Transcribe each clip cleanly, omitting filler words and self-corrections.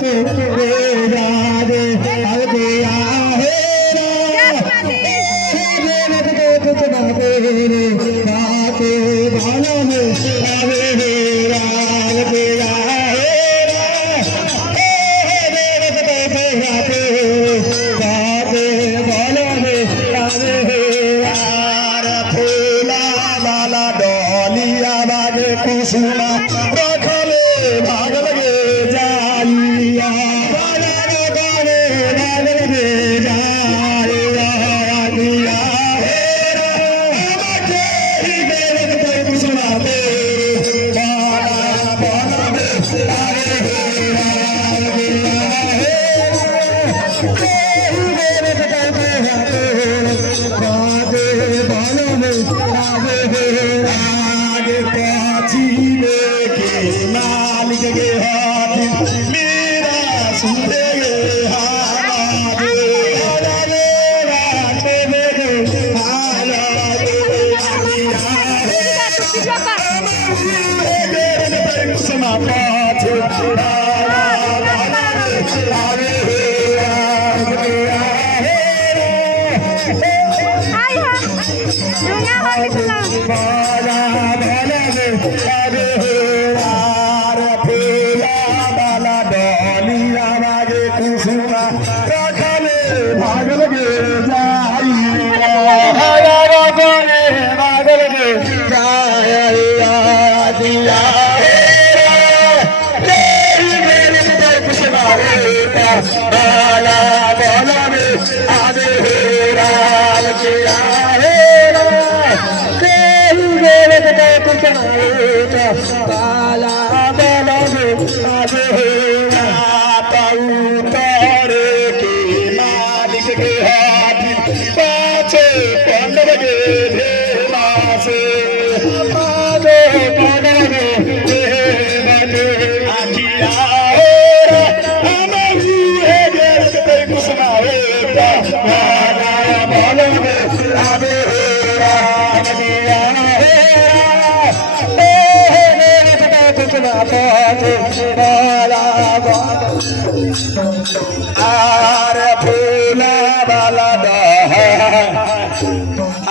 के रे राधे आगे आहे कुछ ना तेरे बाते बालों में आवे रे राधे आहे बाते बालों में आवे यार फूला वाला डोलिया बागे कुसुमा रखले भाग लगे जालिया भाग लगे जालिया दिया कुसुमा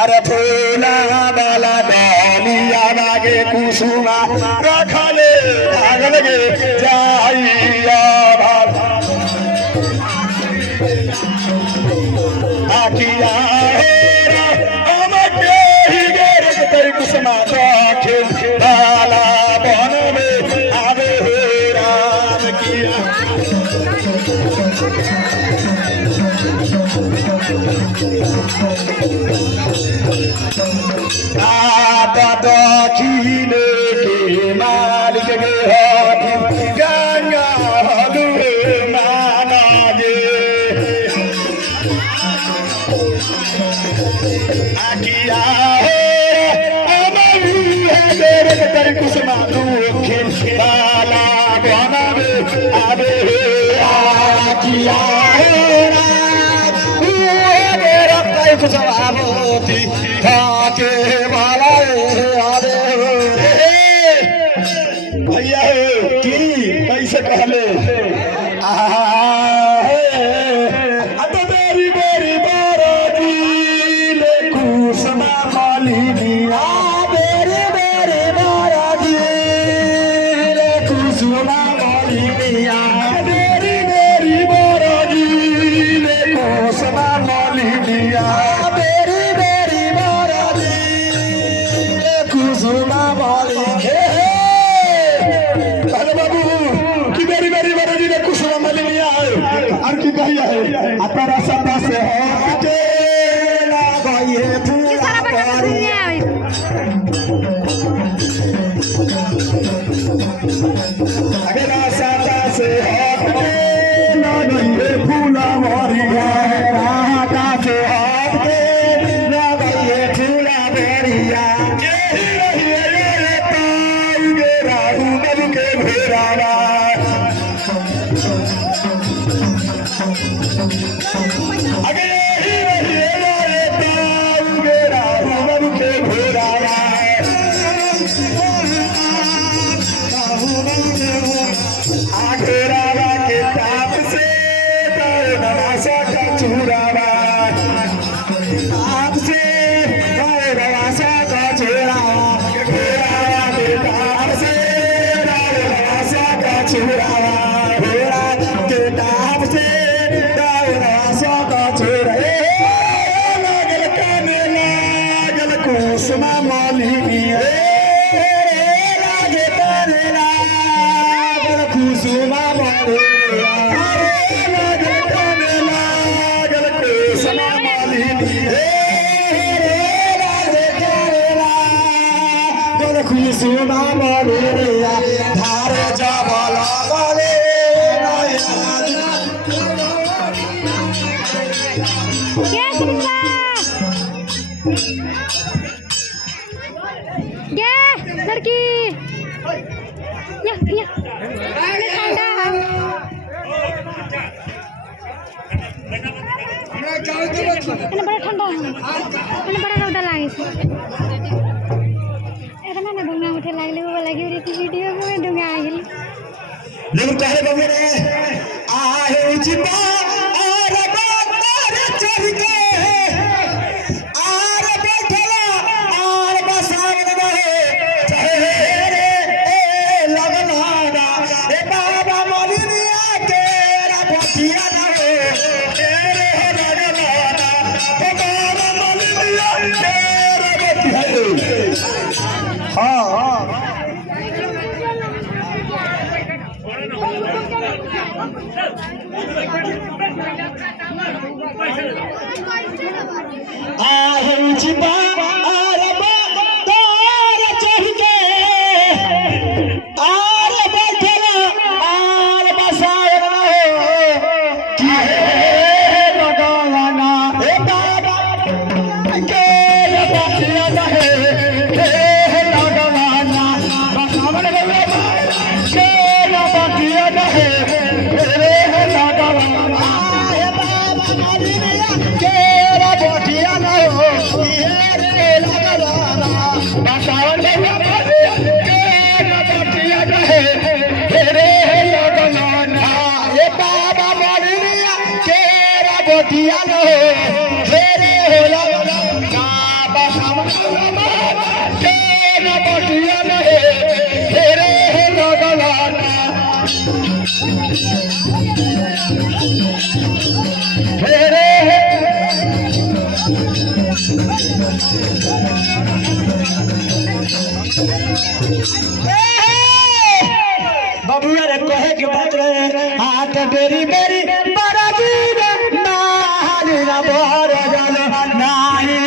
अरे फूला वाला डालिया बागे कुसुमा रखले भाग लगे जाइया आखिया कुसुमा भाला बन में आवे राम किया दक्षिण के मालिक गे हाथी गंगा हलुए माना जे आकिया कुसुमा दुखिन बाला बना में आवे आकिया कुसुमावती खाके वाला आवे भैया की कैसे कहले बेरी बेरी बारा दिले कुसुमा मालिनिया बेरी बेरी बारा दिले कुसुमा मालिनिया बेरी बेरी बारा दिले कुसुमा मालिनिया बेरी बेरी बारा दिले कुसुमा मालिनिया अरे बाबू की बेरी बेरी बारा दिले कुसुमा मालिनिया और की कहिया है आता रास्ता पास है के ना गए पूरा अगर रास्ता से हट के ना गए फूला मारिया रास्ता से हट के ना गए फूला मारिया यही रही रे ताऊ गे राहु नब के भेरावा अगर यही रही रे ताऊ गे राहु नब के भेरावा आगे रावा के लड़की या बड़ा ठंडा बड़ा रौदा लागे डुंगा उठे लागले लगी वीडियो में डुंगा आ गेल लोग कहे बगरे आहे चिपा और बातर चढ़ के और बैठला और बसावन रहे चाहे रे लगना ना ए बाबा मोलिया के रा बतिया ना रे लगना ना ए बाबा मोलिया के रा बतिया हां आहे चिपा और बातर चढ़ के और बैठला और बसावन रहे कि लगना ए बाबा के बतिया रहे लगना बसावन रहे के बतिया रहे बबुआ रे कहे के बात रहे हाथ बेरी बेरी बड़ा वीर नाली ना बोर जानो नाली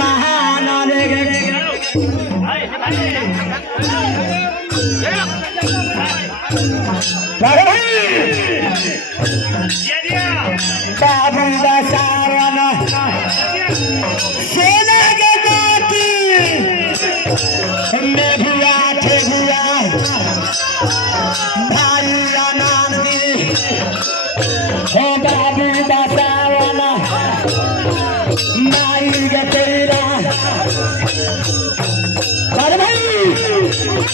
महानाले बाबू दा सारना सोने के गोती मैं भुआ थे भुआ भाई आनंदी हो बाबू दा सारना माई के तेरा अरे भाई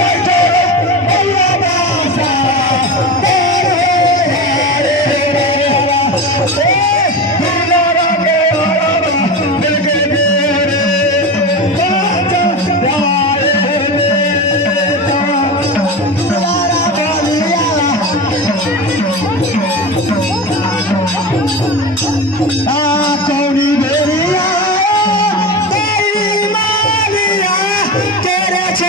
बैठो Oh